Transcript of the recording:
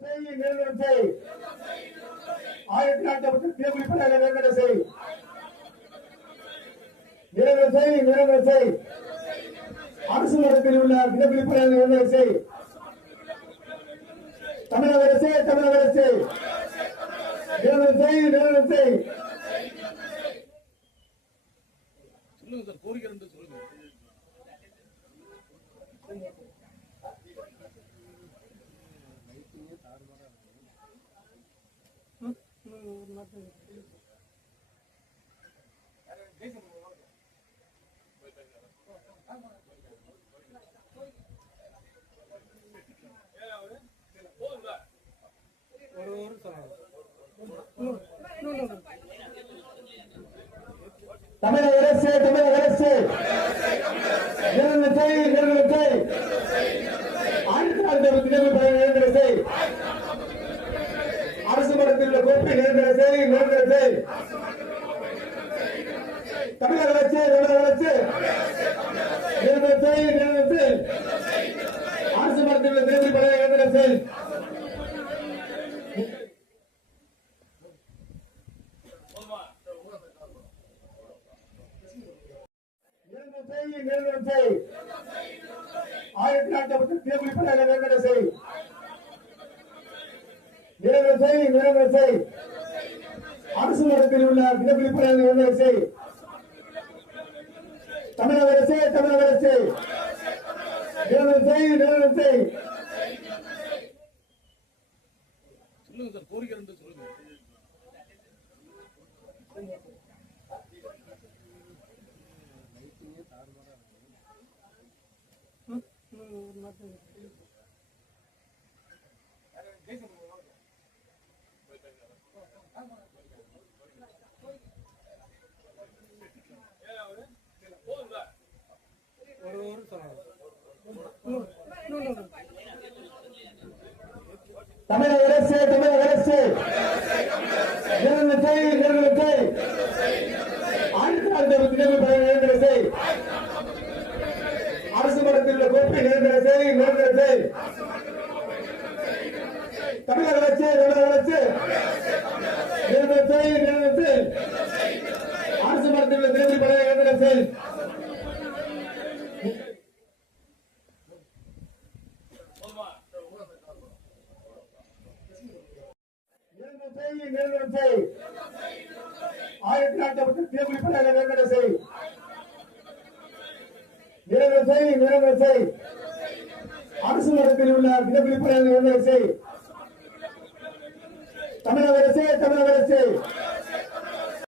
செய் நிறுவனம் செய் ஆயிரத்தி நாற்பத்தி தேர்தல் நிறுவனம் செய் நிறுவனம் செய் நிறுவனம் செய் அரசு உள்ள நிறுவனம் செய் தமிழக அரசே தமிழக அரசே நிறுவனம் செய் நிறுவனம் செய் சொல்லுங்க சார் கோரிக்கை சொல்லுங்க. ஒரு ஒரு சொல்லுங்க தமிழக அரசு தமிழக அரசு. நிறுவனம் செய் ஆயிரத்தி நாற்பத்தி நிறுவனம் செய் அரசு மட்டத்தில் உள்ள கோப்பை நிரந்தர தமிழக வளர்ச்சி தமிழக அரசு நிரந்தர செய் அரசு தேர்தல் ஆயிரத்தி தேர்தல் அரசு மட்டத்தில் உள்ள விதவிழிப்புணர்வு நிரந்தர செய் தமிழக அரசே தமிழக அரசே. நிரந்தர செய் நிரந்தர செய். சொல்லுங்க சார் கோரிக்கை ரெண்டு சொல்லுங்க ஒரு ஒரு சொல்லுங்க தமிழக அரசு தமிழக அரசு. நிறுவனத்தை நிறுவனத்தை. நிரந்தர செய் ஆயிரத்தி நாற்பத்தி நிரந்தர செய் அரசு மட்டத்தில் உள்ள கோப்பை நிரந்தர செய் நிரந்தர செய் தமிழக அரசு தமிழக அரசு. நிறுவனத்தை நிறுவனத்தை அரசு மட்டத்தில் உள்ள தேர்தல் பழைய நிரந்தர செய் நிரந்தர செய் செய் ஆயிரத்தி நாற்பத்தி தேர்தல் பணியை செய் நிரந்தர செய் செய் அரசு மரத்தில் உள்ள செய் தமிழக அரசே தமிழக அரசே.